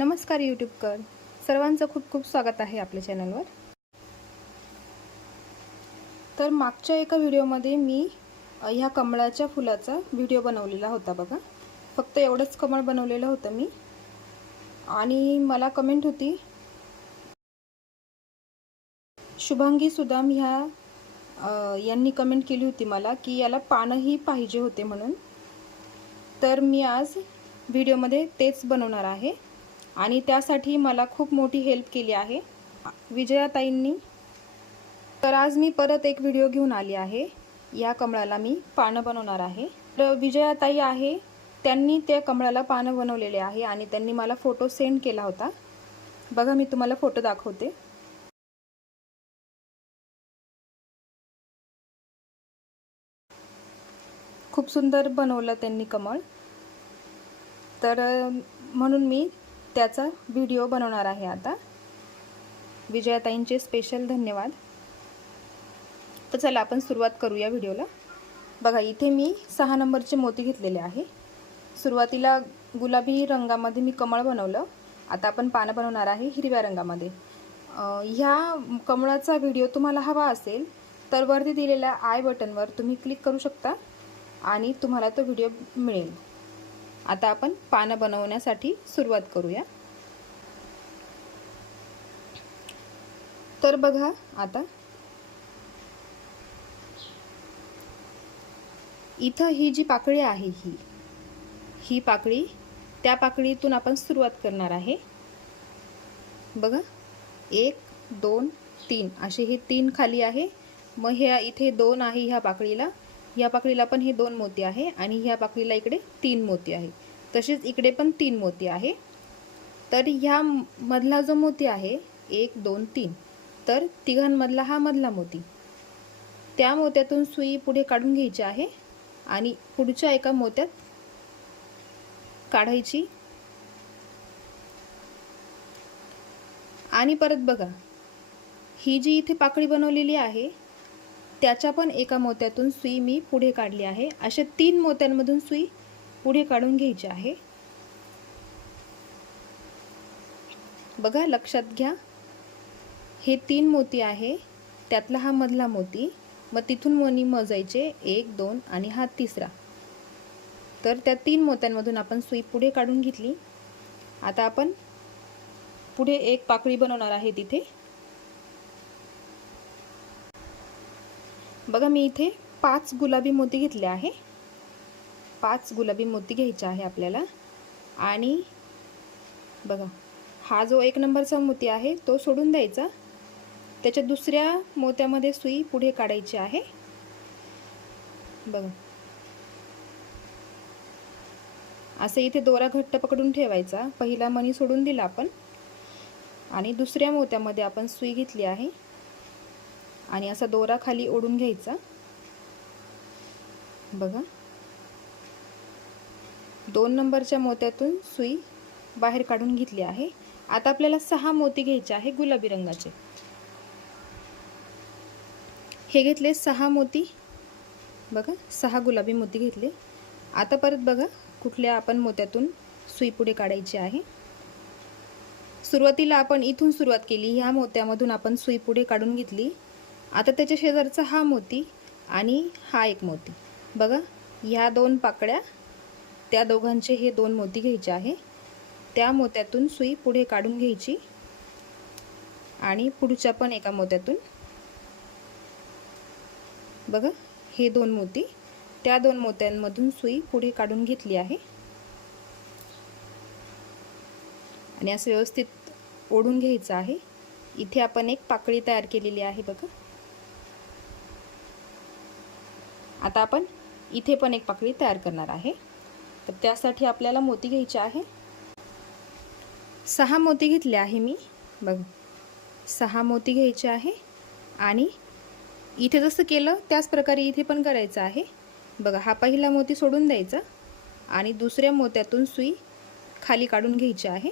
नमस्कार यूट्यूबकर. सर्वांचं खूप खूप स्वागत आहे आपल्या चॅनलवर. तर मागच्या एका व्हिडिओमध्ये मी ह्या कमळाच्या फुलाचा व्हिडिओ बनवलेला होता बघा. फक्त एवढंच कमळ बनवलेलं होतं मी. आणि मला कमेंट होती शुभांगी सुदाम ह्या यांनी कमेंट केली होती मला की याला पानंही पाहिजे होते म्हणून. तर मी आज व्हिडिओमध्ये तेच बनवणार आहे. आणि त्यासाठी मला खूप मोठी हेल्प केली आहे. विजयाताईंनी. तर आज मी परत एक व्हिडिओ घेऊन आली आहे. या कमळाला मी पानं बनवणार आहे. तर विजयाताई आहे त्यांनी त्या कमळाला पानं बनवलेले आहे आणि त्यांनी मला फोटो सेंड केला होता. बघा मी तुम्हाला फोटो दाखवते. खूप सुंदर बनवलं त्यांनी कमळ. तर म्हणून मी त्याचा व्हिडिओ बनवणार आहे आता. विजयाताईंचे स्पेशल धन्यवाद. तर चला आपण सुरुवात करूया व्हिडिओला बघा इथे मी सहा नंबरचे मोती घेतलेले आहे. सुरुवातीला गुलाबी रंगामध्ये मी कमळ बनवलं. आता आपण पानं बनवणार आहे हिरव्या रंगामध्ये. ह्या कमळाचा व्हिडिओ तुम्हाला हवा असेल तर वरती दिलेल्या आय बटनवर तुम्ही क्लिक करू शकता आणि तुम्हाला तो व्हिडिओ मिळेल. आता आपण पानं बनवण्यासाठी सुरुवात करूया. तर बघा आता इथं ही जी पाकळी आहे ही ही पाकळी त्या पाकळीतून आपण सुरुवात करणार आहे. बघा एक दोन तीन असे हे तीन खाली आहे. मग ह्या इथे दोन आहे ह्या पाकळीला. ह्या पाकळीला पण हे दोन मोती आहे आणि ह्या पाकळीला इकडे तीन मोती आहे तसेच इकडे पण तीन मोती आहे. तर ह्या मधला जो मोती आहे एक दोन तीन तर तिघांमधला हा मधला मोती. त्या मोत्यातून सुई पुढे काढून घ्यायची आहे आणि पुढच्या एका मोत्यात काढायची. आणि परत बघा ही जी इथे पाकळी बनवलेली आहे त्याच्या पण एका मोत्यातून सुई मी पुढे काढली आहे. अशा तीन मोत्यांमधून सुई पुढे काढून घ्यायचे आहे. बघा लक्षात घ्या. हे तीन मोती आहे. त्यातला हा मधला मोती. मग तिथून मनी मोजायचे एक दोन आणि हा तिसरा. तर त्या तीन मोत्यांमधून आपण सुई पुढे काढून घेतली. आता आपण पुढे एक पाकळी बनवणार आहे तिथे. बघा मी इथे पाच गुलाबी मोती घेतले आहे. पाच गुलाबी मोती घ्यायचे आहे आपल्याला. आणि बघा हा जो एक नंबरचा मोती आहे तो सोडून द्यायचा. त्याच्या दुसऱ्या मोत्यामध्ये सुई पुढे काढायची आहे. बघा. असे इथे दोरा घट्ट पकडून ठेवायचा. पहिला मणी सोडून दिला आपण. आणि दुसऱ्या मोत्यामध्ये आपण सुई घेतली आहे. आणि असा दोरा खाली ओढून घ्यायचा. बघा. दोन नंबरच्या मोत्यातून सुई बाहेर काढून घेतली आहे. आता आपल्याला सहा मोती घ्यायचे आहे गुलाबी रंगाचे. हे घेतले सहा मोती. बघा सहा गुलाबी मोती घेतले. आता परत बघा कुठल्या आपण मोत्यातून सुई पुढे काढायची आहे. सुरुवातीला आपण इथून सुरुवात केली ह्या मोत्यामधून आपण सुई पुढे काढून घेतली. आता त्याच्या शेजारचा हा मोती आणि हा एक मोती. बघा ह्या दोन पाकळ्या त्या दोघांचे हे दोन मोती घ्यायचे आहे. त्या मोत्यातून सुई पुढे काढून घ्यायची आणि पुढच्या पण एका मोत्यातून बघा हे दोन मोती. त्या दोन मोत्यांमधून सुई पुढे काढून घेतली आहे. आणि असं व्यवस्थित ओढून घ्यायचं आहे. इथे आपण एक पाकळी तयार केलेली आहे बघा. आता आपण इथे पण एक पाकळी तयार करणार आहे. तर त्यासाठी आपल्याला मोती घ्यायचे आहे. सहा मोती घेतले आहे मी. बघ. सहा मोती घ्यायचे आहे आणि इथे जसं केलं त्याच प्रकारे इथे पण करायचं आहे. बघा हा पहिला मोती सोडून द्यायचा आणि दुसऱ्या मोत्यातून सुई खाली काढून घ्यायची आहे.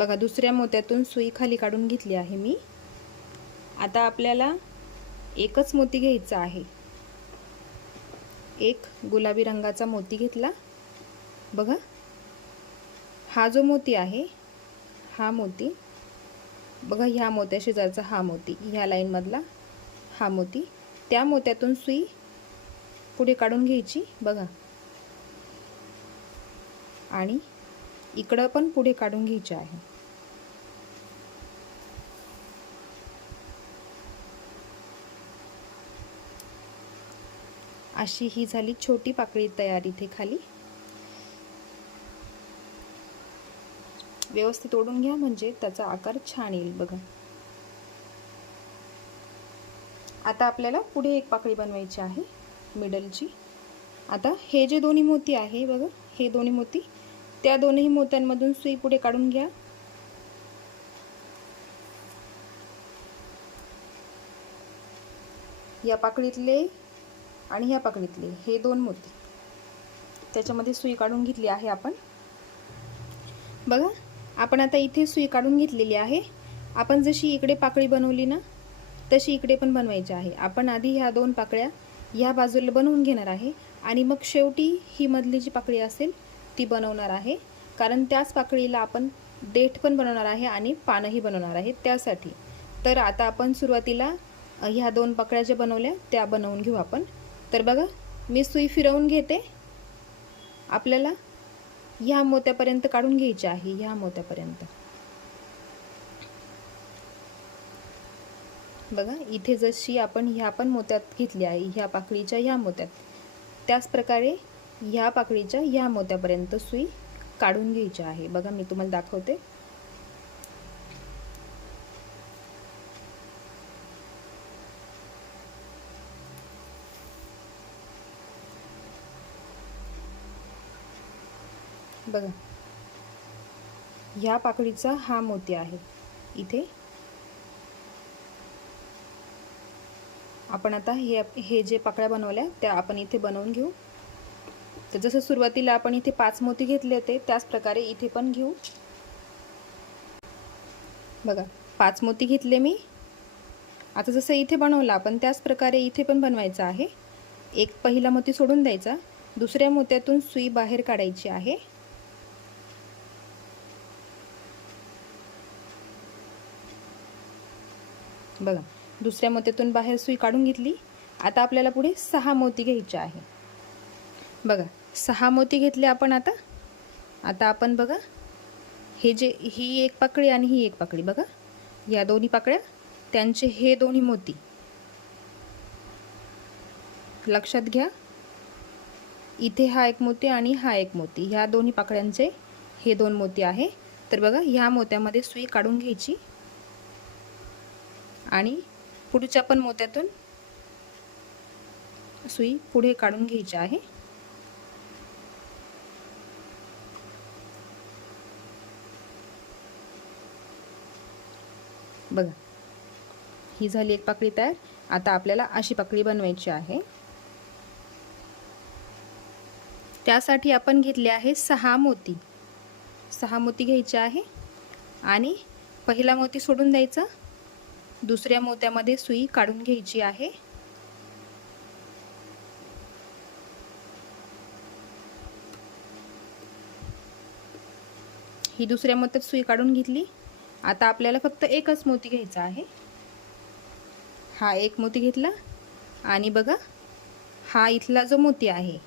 बघा दुसऱ्या मोत्यातून सुई खाली काढून घेतली आहे मी. आता आपल्याला एकच मोती घ्यायचा आहे. एक गुलाबी रंगाचा मोती घेतला. बघा हा जो मोती आहे हा मोती बघा ह्या मोत्या शेजारचा हा मोती ह्या लाईनमधला हा मोती. त्या मोत्यातून सुई पुढे काढून घ्यायची बघा. आणि इकडं पण पुढे काढून घ्यायची आहे. अशी ही झाली छोटी पाकळी तयार इथे खाली. व्यवस्थित ओढून घ्या म्हणजे त्याचा आकार छान येईल बघा. आता आपल्याला पुढे एक पाकळी बनवायची आहे मिडलची. आता हे जे दोन्ही मोती आहे बघा हे दोन्ही मोती त्या दोन्ही मोत्यांमधून सुई पुढे काढून घ्या. या पाकळीतले आणि ह्या पाकळीतले हे दोन मोती. त्याच्यामध्ये सुई काढून घेतली आहे आपण. बघा आपण आता इथे सुई काढून घेतलेली आहे. आपण जशी इकडे पाकळी बनवली ना तशी इकडे पण बनवायची आहे. आपण आधी ह्या दोन पाकळ्या ह्या बाजूला बनवून घेणार आहे आणि मग शेवटी ही मधली जी पाकळी असेल ती बनवणार आहे. कारण त्याच पाकळीला आपण देठ पण बनवणार आहे आणि पानंही बनवणार आहे त्यासाठी. तर आता आपण सुरुवातीला ह्या दोन पाकळ्या ज्या बनवल्या त्या बनवून घेऊ आपण. तर बघा मी सुई फिरवून घेते. आपल्याला ह्या मोत्यापर्यंत काढून घ्यायची आहे ह्या मोत्यापर्यंत. बघा इथे जशी आपण ह्या पण मोत्यात घेतली आहे ह्या पाकळीच्या ह्या मोत्यात. त्याच प्रकारे ह्या पाकळीच्या ह्या मोत्यापर्यंत सुई काढून घ्यायची आहे. बघा मी तुम्हाला दाखवते. बघा. ह्या पाकळीचा हा मोती आहे. इथे. आपण आता हे हे जे पाकळ्या बनवल्या त्या आपण इथे बनवून घेऊ. तर जसं सुरुवातीला आपण इथे पाच मोती घेतले होते त्याच प्रकारे इथे पण घेऊ. बघा पाच मोती घेतले मी. आता जसं इथे बनवलं आपण त्याच प्रकारे इथे पण बनवायचं आहे. एक पहिला मोती सोडून द्यायचा. दुसऱ्या मोत्यातून सुई बाहेर काढायची आहे. बघा दुसऱ्या मोत्यातून बाहेर सुई काढून घेतली. आता आपल्याला पुढे सहा मोती घ्यायचे आहे. बघा सहा मोती घेतले आपण आता. आता आपण बघा हे जे ही एक पाकळी आणि ही एक पाकळी बघा. या दोन्ही पाकळ्या त्यांचे हे दोन्ही मोती. लक्षात घ्या. इथे हा एक मोती आणि हा एक मोती. ह्या दोन्ही पाकळ्यांचे हे दोन मोती आहे. तर बघा ह्या मोत्यामध्ये सुई काढून घ्यायची. आणि पुढच्या पण मोत्यातून सुई पुढे काढून घ्यायची आहे. बघा ही झाली एक पाकळी तयार. आता आपल्याला अशी पाकळी बनवायची आहे. त्यासाठी आपण घेतले आहे सहा मोती. सहा मोती घ्यायचे आहे. आणि पहिला मोती सोडून द्यायचा. दुसऱ्या मोत्यामध्ये सुई काढून घ्यायची आहे. ही दुसऱ्या मोत्यात सुई काढून घेतली. आता आपल्याला फक्त एकच मोती घ्यायचा आहे. हा एक मोती घेतला. आणि बघा हा इथला जो मोती आहे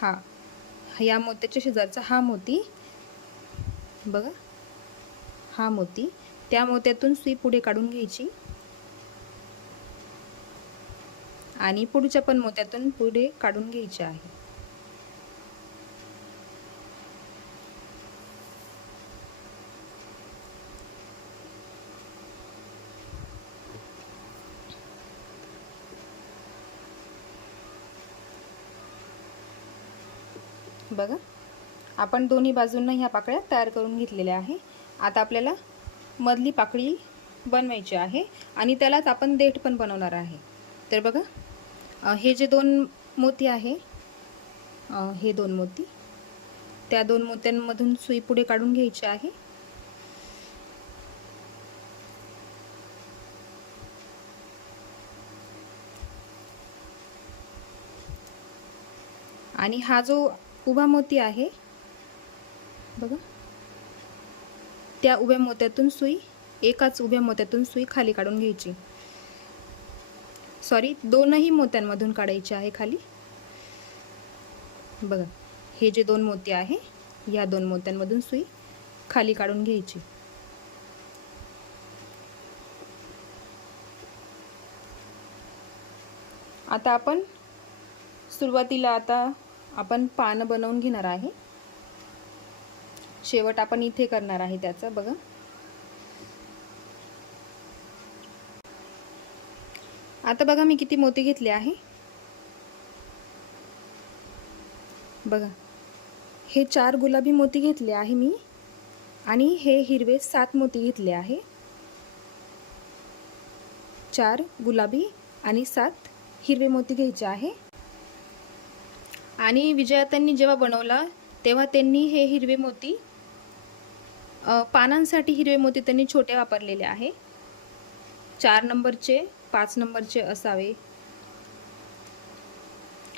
हा या मोत्याच्या शेजारचा हा मोती बघा हा मोती त्या मोत्यातून सुई पुढे काढून घ्यायची. आणि पुढच्या पण मोत्यातून पुढे काढून घ्यायची आहे. बघा आपण दोन्ही बाजूंना ह्या पाकळ्या तयार करून घेतलेल्या आहे. आता आपल्याला मधली पाकळी बनवायची आहे आणि त्यालाच आपण देठ पण बनवणार आहे. तर बघा हे जे दोन मोती आहे हे दोन मोती त्या दोन मोत्यांमधून सुई पुढे काढून घ्यायची आहे. आणि हा जो उभा मोती आहे बघा त्या उभ्या मोत्यातून सुई एकाच उभ्या मोत्यातून सुई खाली काढून घ्यायची. सॉरी दोनही मोत्यांमधून काढायची आहे खाली. बघा हे जे दोन मोती आहे या दोन मोत्यांमधून सुई खाली काढून घ्यायची. आता आपण सुरुवातीला आता आपण पानं बनवून घेणार आहे. शेवट आपण इथे करणार आहे त्याचं बघा. आता बघा मी किती मोती घेतले आहे. बघा. हे चार गुलाबी मोती घेतले आहे मी आणि हे हिरवे सात मोती घेतले आहे. चार गुलाबी आणि सात हिरवे मोती घ्यायचे आहे. आणि विजयातांनी जेव्हा बनवला तेव्हा त्यांनी हे हिरवे मोती पानांसाठी हिरवे मोती त्यांनी छोटे वापरलेले आहे. चार नंबरचे पाच नंबरचे असावे.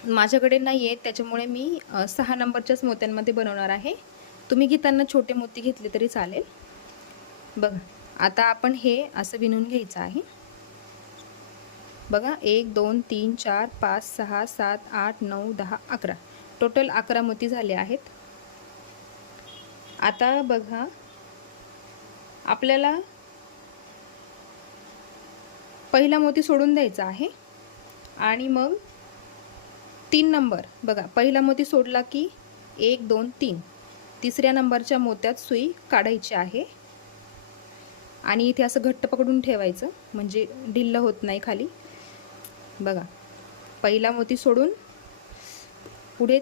माझ्याकडे नाही आहेत त्याच्यामुळे मी सहा नंबरच्याच मोत्यांमध्ये बनवणार आहे. तुम्ही घेताना छोटे मोती घेतले तरी चालेल. बघा आता आपण हे असं विणून घ्यायचं आहे. बघा एक दोन तीन चार पाच सहा सात आठ नऊ दहा अकरा. टोटल अकरा मोती झाले आहेत. आता बघा आपल्याला पहिला मोती सोडून द्यायचा आहे. आणि मग तीन नंबर. बघा पहिला मोती सोडला की एक दोन तीन. तिसऱ्या नंबरच्या मोत्यात सुई काढायची आहे. आणि इथे असं घट्ट पकडून ठेवायचं म्हणजे ढिल्ल होत नाही खाली. बघा पहिला मोती सोडून पुढे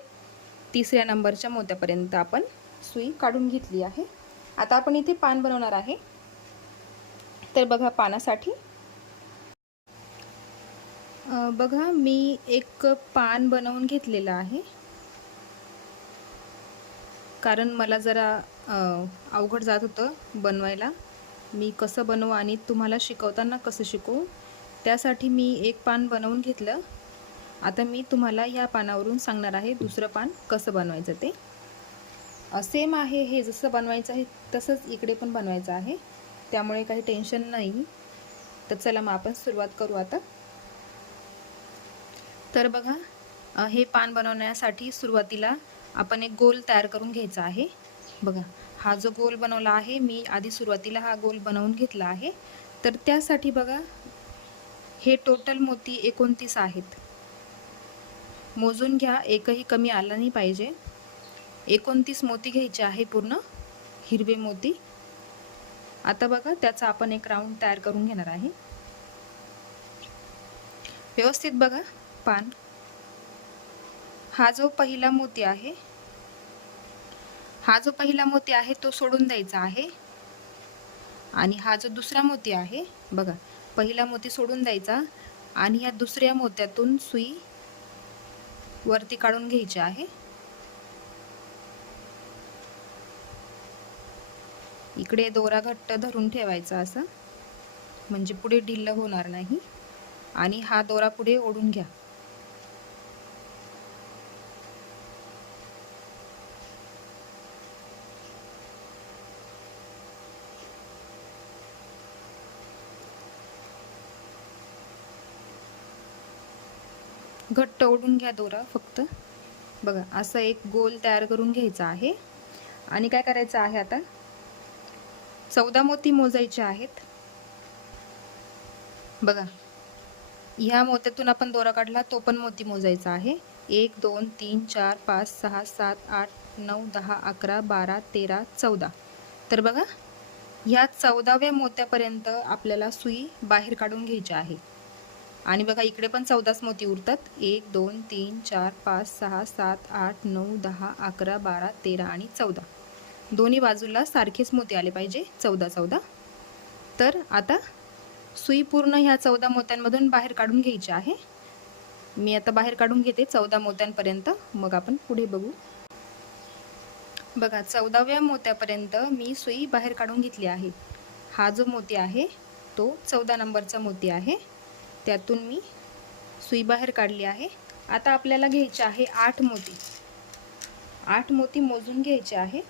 तिसऱ्या नंबरच्या मोत्यापर्यंत आपण सुई काढून घेतली आहे. आता आपण इथे पान बनवणार आहे. तर बघा पानासाठी. बघा मी एक पान बनवून घेतलेलं आहे. कारण मला जरा अवघड जात होतं बनवायला. मी कसं बनवू आणि तुम्हाला शिकवताना कसं शिकवू त्यासाठी मी एक पान बनवून घेतलं. आता मी तुम्हाला या पानावरून सांगणार आहे दुसरं पान कसं बनवायचं ते. सेम आहे हे जसं बनवायचं आहे तसंच इकडे पण बनवायचं आहे. त्यामुळे काही टेन्शन नाही. तर चला मग आपण सुरुवात करू आता. तर बघा हे पान बनवण्यासाठी सुरुवातीला आपण एक गोल तयार करून घ्यायचा आहे. बघा हा जो गोल बनवला आहे मी आधी सुरुवातीला हा गोल बनवून घेतला आहे. तर त्यासाठी बघा हे टोटल मोती एकोणतीस आहेत. मोजून घ्या एकही कमी आला नाही पाहिजे. एकोणतीस मोती घ्यायचे आहे पूर्ण. हिरवे मोती. आता बघा त्याचा आपण एक राऊंड तयार करून घेणार आहे. व्यवस्थित बघा पान. हा जो पहिला मोती आहे हा जो पहिला मोती आहे तो सोडून द्यायचा आहे. आणि हा जो दुसरा मोती आहे बघा पहिला मोती सोडून द्यायचा. आणि या दुसऱ्या मोत्यातून सुई वरती काढून घ्यायची आहे. इकडे दोरा घट्ट धरून ठेवायचा असं. म्हणजे पुढे ढिल्ल होणार नाही. आणि हा दोरा पुढे ओढून घ्या. घट्ट ओढून घ्या दोरा फक्त. बघा असं एक गोल तयार करून घ्यायचा आहे. आणि काय करायचं आहे आता? चौदा मोती मोजायचे आहेत. बघा ह्या मोत्यातून आपण दोरा काढला तो पण मोती मोजायचा आहे. एक दोन तीन चार पाच सहा सात आठ नऊ दहा अकरा बारा तेरा चौदा. तर बघा ह्या चौदाव्या मोत्यापर्यंत आपल्याला सुई बाहेर काढून घ्यायची आहे. आणि बघा इकडे पण चौदाच मोती उरतात. एक दोन तीन चार पाच सहा सात आठ नऊ दहा अकरा बारा तेरा आणि चौदा. दोन्ही बाजूला सारखेच मोती आले पाहिजे चौदा चौदा. तर आता सुई पूर्ण ह्या चौदा मोत्यांमधून बाहेर काढून घ्यायची आहे. मी आता बाहेर काढून घेते चौदा मोत्यांपर्यंत. मग आपण पुढे बघू. बघा चौदाव्या मोत्यापर्यंत मी सुई बाहेर काढून घेतली आहे. हा जो मोती आहे तो चौदा नंबरचा मोती आहे. त्यातून मी सुई बाहेर काढली आहे. आता आपल्याला घ्यायचे आहे आठ मोती. आठ मोती मोजून घ्यायचे आहे.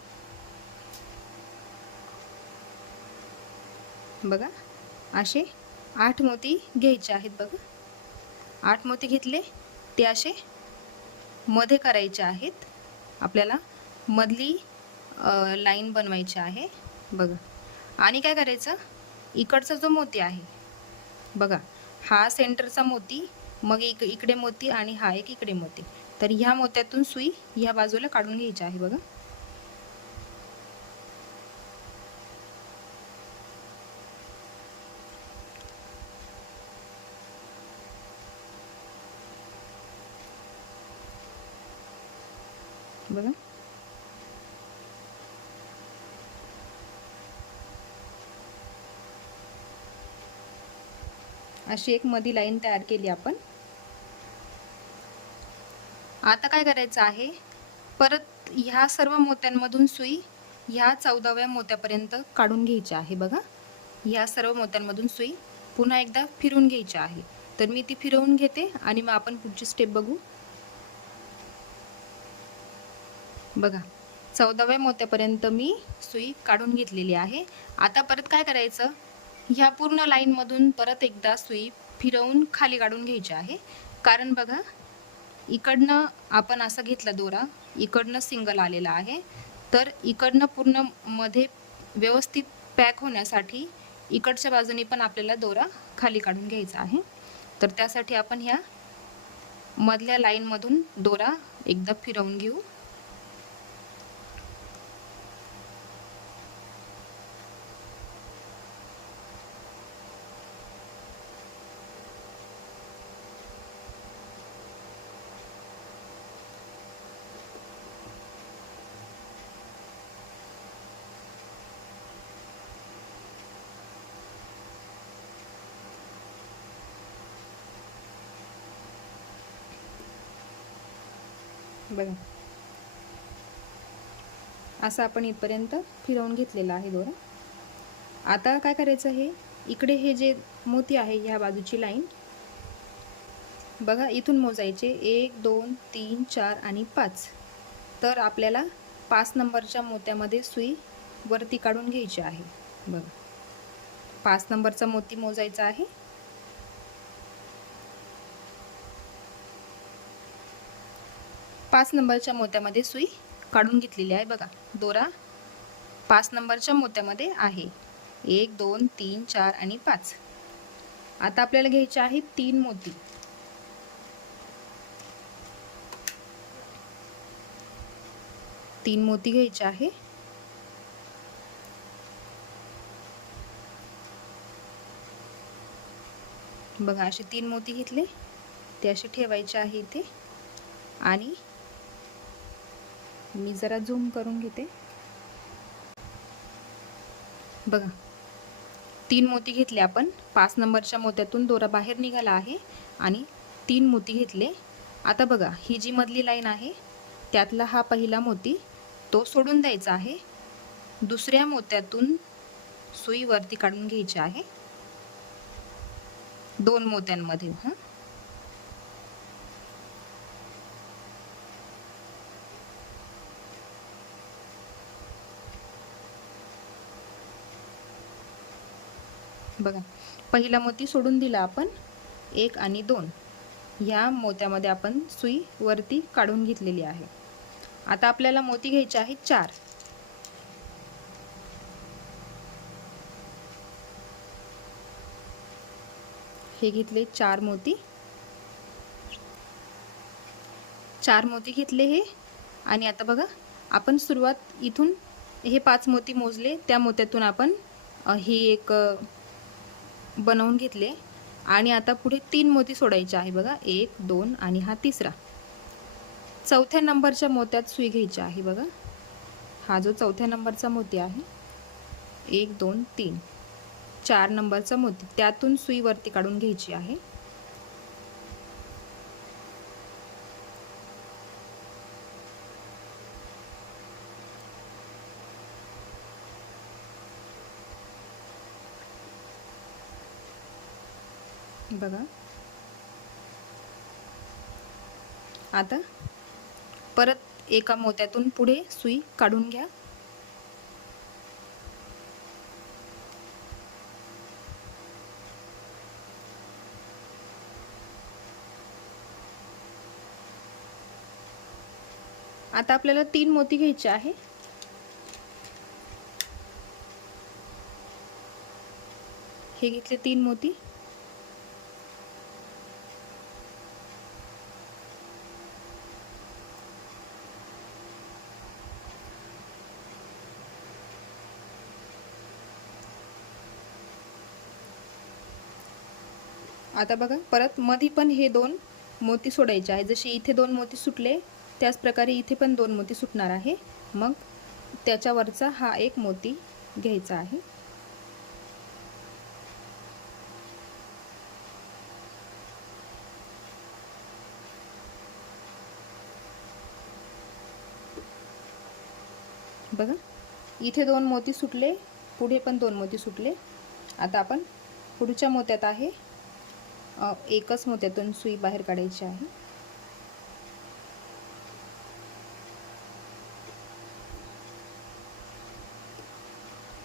बघा. असे आठ मोती घ्यायचे आहेत बघा. आठ मोती घेतले ते असे मध्ये करायचे आहेत. आपल्याला मधली लाईन बनवायची आहे. बघा. आणि काय करायचं? इकडचा जो मोती आहे बघा. हा सेंटरचा मोती मग इक इकडे मोती आणि हा एक इकडे मोती. तर ह्या मोत्यातून सुई ह्या बाजूला काढून घ्यायची आहे बघा. बघा. अशी एक मधी लाईन तयार केली आपण. आता काय करायचं आहे? परत ह्या सर्व मोत्यांमधून सुई ह्या चौदाव्या मोत्यापर्यंत काढून घ्यायची आहे बघा. ह्या सर्व मोत्यांमधून सुई पुन्हा एकदा फिरून घ्यायची आहे. तर मी ती फिरवून घेते आणि मग आपण पुढची स्टेप बघू. बघा चौदाव्या मोत्यापर्यंत मी सुई काढून घेतलेली आहे. आता परत काय करायचं? ह्या पूर्ण लाईनमधून परत एकदा सुई फिरवून खाली काढून घ्यायची आहे. कारण बघा इकडनं आपण असा घेतला दोरा इकडनं सिंगल आलेला आहे. तर इकडनं पूर्णमध्ये व्यवस्थित पॅक होण्यासाठी इकडच्या बाजूने पण आपल्याला दोरा खाली काढून घ्यायचा आहे. तर त्यासाठी आपण ह्या मधल्या लाईनमधून दोरा एकदा फिरवून घेऊ. बघा. असं आपण इथपर्यंत फिरवून घेतलेलं आहे दोरा. आता काय करायचं आहे? इकडे हे जे मोती आहे ह्या बाजूची लाईन. बघा इथून मोजायचे. एक दोन तीन चार आणि पाच. तर आपल्याला पाच नंबरच्या मोत्यामध्ये सुई वरती काढून घ्यायची आहे. बघा. पाच नंबरचा मोती मोजायचा आहे. पाच नंबरच्या मोत्यामध्ये सुई काढून घेतलेली आहे बघा. दोरा पाच नंबरच्या मोत्यामध्ये आहे. एक दोन तीन चार आणि पाच. आता आपल्याला घ्यायचे आहेत तीन मोती. तीन मोती घ्यायचे आहे. बघा असे तीन मोती घेतले. ते असे ठेवायचे आहे इथे. आणि मी जरा झूम करून घेते. बघा. तीन मोती घेतले आपण. पाच नंबरच्या मोत्यातून दोरा बाहेर निघाला आहे आणि तीन मोती घेतले. आता बघा ही जी मधली लाईन आहे त्यातला हा पहिला मोती तो सोडून द्यायचा आहे. दुसऱ्या मोत्यातून सुई वरती काढून घ्यायची आहे. दोन मोत्यांमध्ये हां. बघा. पहिला मोती सोडून दिला आपण. एक आणि दोन. ह्या मोत्यामध्ये आपण सुई वरती काढून घेतलेली आहे. आता आपल्याला मोती घ्यायचे आहेत चार. हे घेतले चार मोती. चार मोती घेतले हे. आणि आता बघा आपण सुरुवात इथून हे पाच मोती मोजले. त्या मोत्यातून आपण ही एक बनवून घेतले. आणि आता पुढे तीन मोती सोडायचे आहे बघा. एक दोन आणि हा तिसरा. चौथ्या नंबरच्या मोत्यात सुई घ्यायची आहे बघा. हा जो चौथ्या नंबरचा मोती आहे. एक दोन तीन. चार नंबरचा मोती. त्यातून सुई वरती काढून घ्यायची आहे. बघा. आता परत एका मोत्यातून पुढे सुई काढून घ्या. आता आपल्याला तीन मोती घ्यायचे आहे. हे घेतले तीन मोती. आता बघा परत मधी पण हे दोन मोती सोडायचे आहे. जसे इथे दोन मोती सुटले त्याच प्रकारे इथे पण दोन मोती सुटणार आहे. मग त्याच्यावरचा हा एक मोती घ्यायचा आहे. बघा इथे दोन मोती सुटले पुढे पण दोन मोती सुटले. आता आपण पुढच्या मोत्यात आहे. एकच मोत्यातून सुई बाहेर काढायची आहे.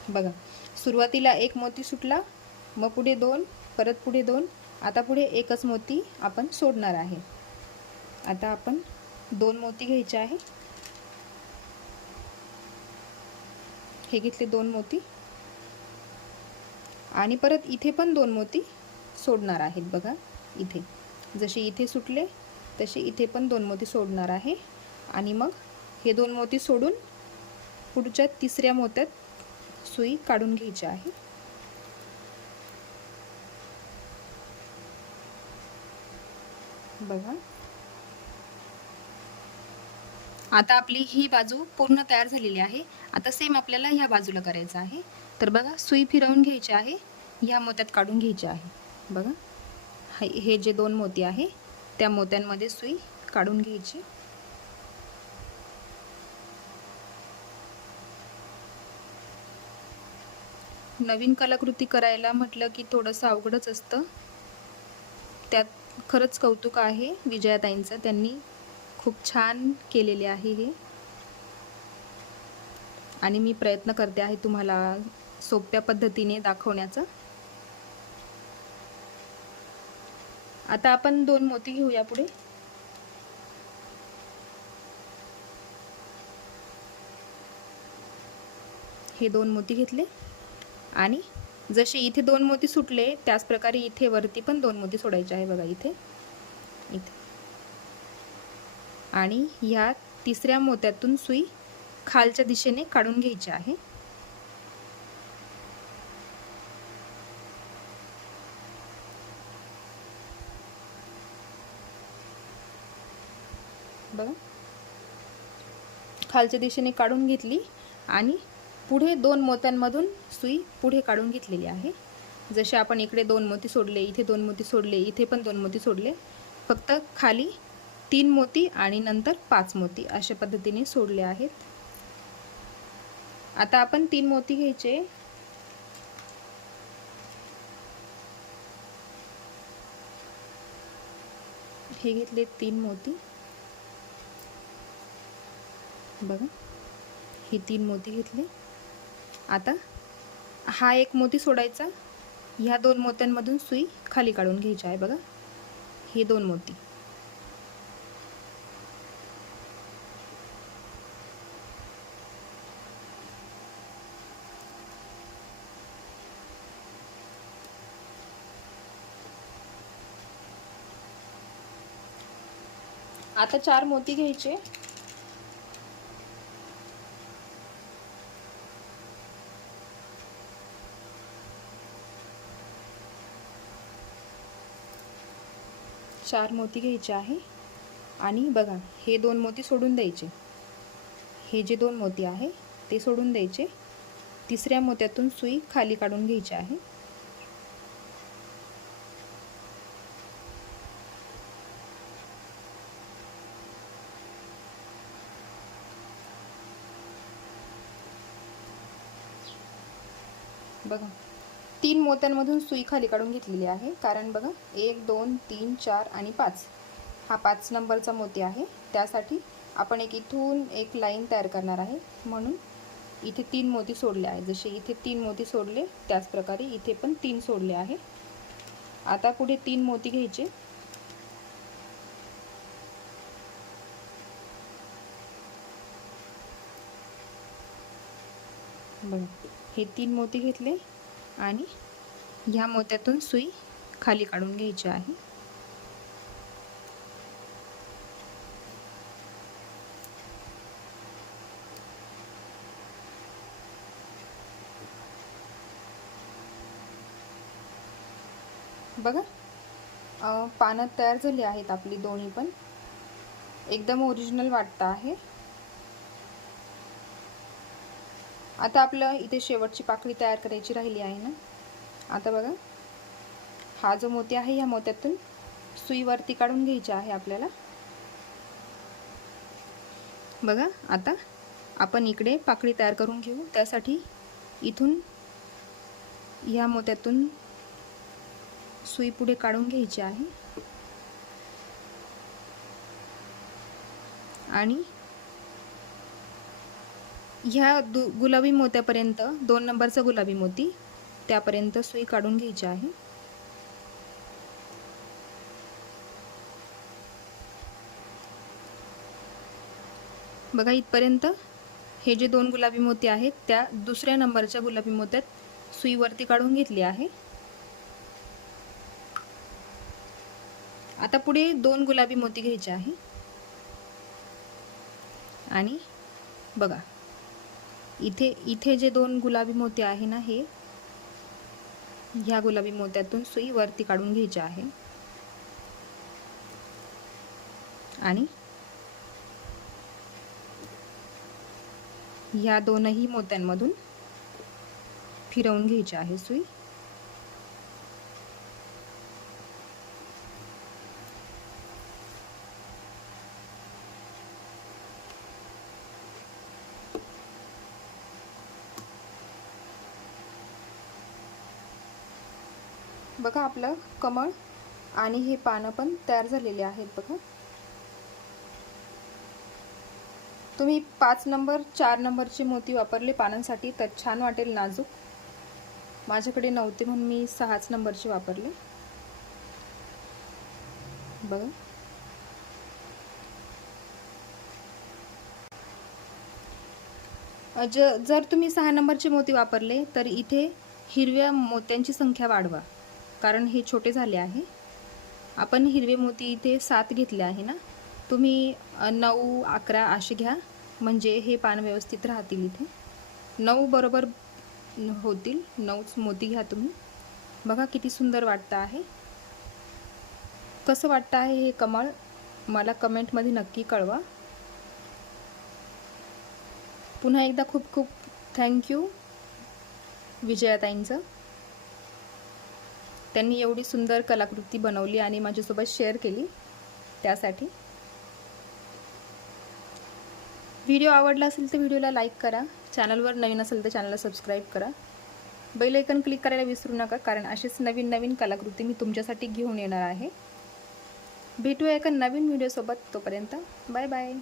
बघा सुरुवातीला एक मोती सुटला मग पुढे दोन परत पुढे दोन आता पुढे एकच मोती आपण सोडणार आहे. आता आपण दोन मोती घ्यायचे आहे. हे घेतले दोन मोती. आणि परत इथे पण दोन मोती. सोडणार आहेत बघा इथे. जसे इथे सुटले तसे इथे पण दोन मोती सोडणार आहे. आणि मग हे दोन मोती सोडून पुढच्या तिसऱ्या मोत्यात सुई काढून घ्यायची आहे. बघा. आता आपली ही बाजू पूर्ण तयार झालेली आहे. आता सेम आपल्याला ह्या बाजूला करायचं आहे. तर बघा सुई फिरवून घ्यायची आहे. ह्या मोत्यात काढून घ्यायची आहे. बघा. हे हे जे दोन मोती आहे त्या मोत्यांमध्ये सुई काढून घ्यायची. नवीन कलाकृती करायला म्हटलं की थोडंसं अवघडच असतं. त्यात खरंच कौतुक आहे विजयाताईंचं. त्यांनी खूप छान केलेले आहे हे. आणि मी प्रयत्न करते आहे तुम्हाला सोप्या पद्धतीने दाखवण्याचा. आता आपण दोन मोती घेऊया पुढे. हे दोन मोती घेतले. आणि जसे इथे दोन मोती सुटले त्याच प्रकारे इथे वरती पण दोन मोती सोडायचे आहे बघा इथे. इथे. आणि ह्या तिसऱ्या मोत्यातून सुई खालच्या दिशेने काढून घ्यायची आहे बघा खालच्या दिशेने काढून घेतली आणि पुढे दोन मोत्यांमधून सुई पुढे काढून घेतलेली आहे. जसे आपण इकडे दोन मोती सोडले इथे दोन मोती सोडले इथे पण दोन मोती सोडले फक्त खाली तीन मोती आणि नंतर पाच मोती अशा पद्धतीने सोडले आहेत. आता आपण तीन मोती घ्यायचे. हे घेतले तीन मोती. बघा. हे तीन मोती घेतले. आता हा एक मोती सोडायचा. ह्या दोन मोत्यांमधून सुई खाली काढून घ्यायची आहे बघा. हे दोन मोती. आता चार मोती घ्यायचे. चार मोती घ्यायचे आहे. आणि बघा हे दोन मोती सोडून द्यायचे. हे जे दोन मोती आहे ते सोडून द्यायचे. तिसऱ्या मोत्यातून सुई खाली काढून घ्यायची आहे. बघा तीन मोत्यांमधून सुई खाली काढून घेतलेली आहे. कारण बघा एक दोन तीन चार आणि पाच. हा पाच नंबरचा मोती आहे. त्यासाठी आपण एक इथून एक लाईन तयार करणार आहे. म्हणून इथे तीन मोती सोडले आहे जसे इथे तीन मोती सोडले त्याचप्रकारे इथे पण तीन सोडले आहे. आता पुढे तीन मोती घ्यायचे. बघा हे तीन मोती घेतले. आणि ह्या मोत्यातून सुई खाली काढून घ्यायची आहे. बघा पानं तयार झाली आहेत आपली दोन्ही पण. एकदम ओरिजिनल वाटतं आहे. आता आपलं इथे शेवटची पाकळी तयार करायची राहिली आहे ना? आता बघा. हा जो मोती आहे या मोत्यातून सुईवरती काढून घ्यायची आहे आपल्याला. बघा आता आपण इकडे पाकळी तयार करून घेऊ. त्यासाठी इथून या मोत्यातून सुई पुढे काढून घ्यायची आहे. आणि ह्या दु गुलाबी मोत्यापर्यंत दोन नंबरचा गुलाबी मोती त्यापर्यंत सुई काढून घ्यायची आहे. बघा इथपर्यंत हे जे दोन गुलाबी मोती आहेत त्या दुसऱ्या नंबरच्या गुलाबी मोत्यात सुईवरती काढून घेतली आहे. आता पुढे दोन गुलाबी मोती घ्यायचे आहे. आणि बघा इथे इथे जे दोन गुलाबी मोती आहे ना हे ह्या गुलाबी मोत्यातून सुई वरती काढून घ्यायची आहे. आणि ह्या दोनही मोत्यांमधून फिरवून घ्यायची आहे सुई. बघा आपलं कमळ आणि हे पानं पण तयार झालेले आहेत बघा. तुम्ही पाच नंबर चार नंबरचे मोती वापरले पानांसाठी तर छान वाटेल नाजूक. माझ्याकडे नव्हते म्हणून मी सहाच नंबरचे वापरले. बघा. ज जर तुम्ही सहा नंबरचे मोती वापरले तर इथे हिरव्या मोत्यांची संख्या वाढवा. कारण हे छोटे झाले आहे. आपण हिरवे मोती इथे सात घेतले आहे ना? तुम्ही नऊ अकरा असे घ्या. म्हणजे हे पान व्यवस्थित राहतील इथे. नऊ बरोबर होतील. नऊच मोती घ्या तुम्ही. बघा किती सुंदर वाटतं आहे. कसं वाटतं आहे हे कमळ? मला कमेंटमध्ये नक्की कळवा. पुन्हा एकदा खूप खूप थँक्यू विजयाताईंचं. त्यांनी एवढी सुंदर कलाकृती बनवली आणि माझ्यासोबत शेअर केली त्यासाठी. व्हिडिओ आवडला असेल तर व्हिडिओला लाईक करा. चॅनलवर नवीन असेल तर चॅनलला सबस्क्राईब करा. बेल ऐकन क्लिक करायला विसरू नका कारण असेच नवीन नवीन कलाकृती मी तुमच्यासाठी घेऊन येणार आहे. भेटूया एका नवीन व्हिडिओसोबत तोपर्यंत बाय बाय